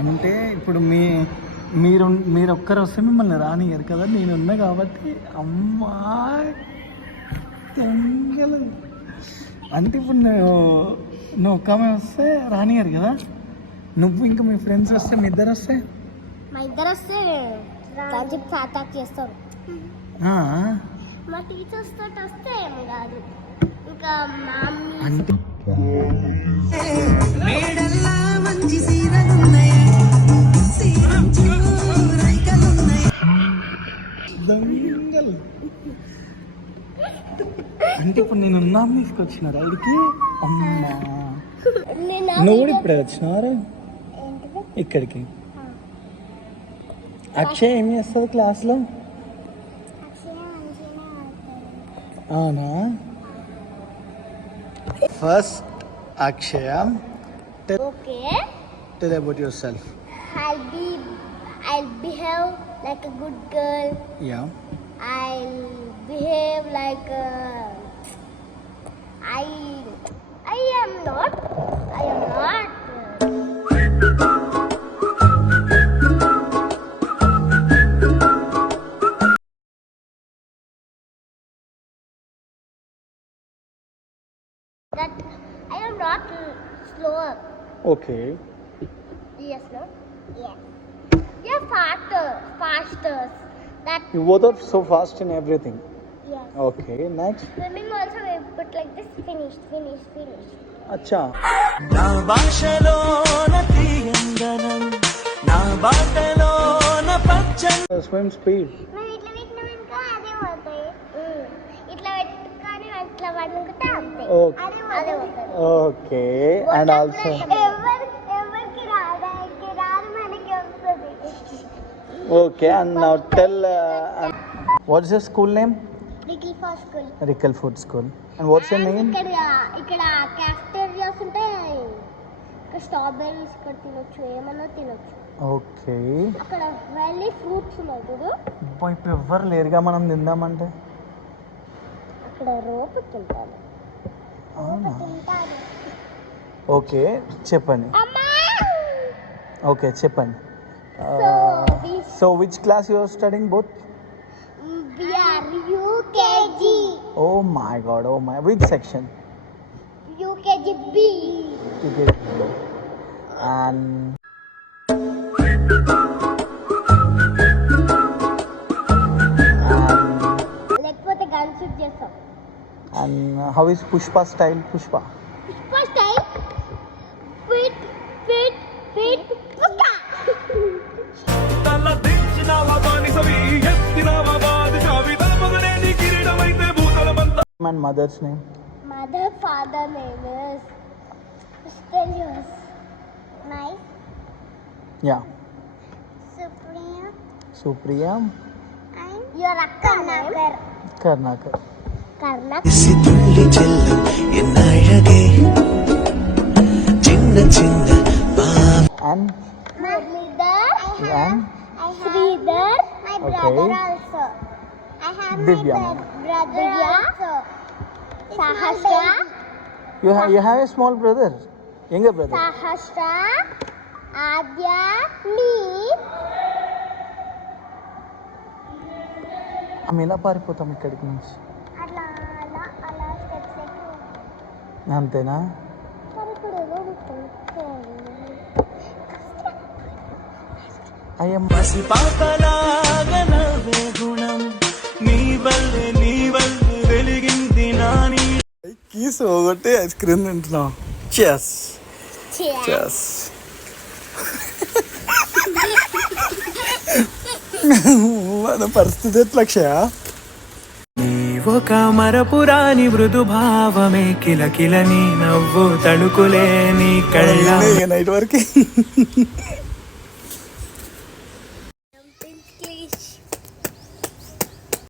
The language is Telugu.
అంటే ఇప్పుడు మీ మీరు మీరు ఒక్కరు వస్తే మిమ్మల్ని రానియరు కదా? నేనున్నా కాబట్టి అమ్మా తెంగలు. అంటే ఇప్పుడు నువ్వు నువ్వు ఒక్క ఆమె వస్తే రానియరు కదా? నువ్వు ఇంకా మీ ఫ్రెండ్స్ వస్తే మీ ఇద్దరు వస్తే? మా ఇద్దరు వస్తే అటాక్ చేస్తారు. ఆ, మా టీచర్స్ తోటి వస్తే ఏం కాదు. ఇంకా అంటే దొంగలు అంటే ఇప్పుడు నేను ఉన్నాం తీసుకొచ్చిన రైడ్కి అమ్మా నేను నువ్వు కూడా ఇప్పుడే వచ్చినారా? ఇక్కడికి అక్షయ్ ఏం చేస్తుంది క్లాస్లో. అవునా first Akshaya tell about yourself I'll behave like a good girl. Yeah. I'll behave like a. I. I am not. I am not. That I am not slower. Okay. Yes, no. Yes. You're faster, faster. That you both are so fast in everything yes. Okay next Swimming also we put like this. Finished, finished, finished. అచ్చా నా భాషలోన తీయందనం నా బాటలోన పచ్చని స్విమ్ స్పీడ్ మనం ఇట్లా పెట్టినాం అనుకో అదే పోతాయి ఇట్లా పెట్టుకొని ఇట్లా పడుకుంటే అంతే Okay. అదే పోతుంది okay and also okay and now tell what's your school name little for school recall food school and what's your name ఇక్కడ ఇక్కడ క్యాఫ్టేరియాస్ ఉంటాయి. ఇక్కడ స్ట్రాబెర్రీస్ ఇక్కడ తినొచ్చు ఏమన్నా తినొచ్చు. ఓకే అక్కడ వెళ్ళి ఫ్రూట్స్ ఉన్నాయి చూడు. ఇప్పుడు ఎవ్వరు లేరుగా మనం తిందామంటే. అక్కడ రోపు తింటాను అవునా? ఓకే చెప్పండి. ఓకే చెప్పండి. So, we- so which class your studying both We are UKG. Oh my god oh my which section UKG B. And లేకపోతే గన్ షూట్ చేస్తాం and how is Pushpa style Pushpa first time fit fit fit and mother's name? Mother, father name is Stelios. My? Yeah. Supriya. Supriya. And your akka Karnakar. Karnakar. Karnakar. And? My leader. Yeah. I have Sridhar. My brother also. I have Divya. my brother Divya. also. Sahasra you have you have a small brother younger brother Sahasra Adya మీ ఎలా పారిపోతాం ఇక్కడికి నుంచి? అంతేనా. అయ్యమ్మ. పాపలాగనవే గుణం. కీస్ ఒకటి ఐస్ క్రీమ్ తింటున్నాం. చెస్. చెస్ మన పరిస్థితి ఎట్లా అక్షయ? ఒక మరపురాని మృదు భావమే కిలకిల నీ నవ్వు తడుకులే నీ కళ్ళ నైట్ వరకు?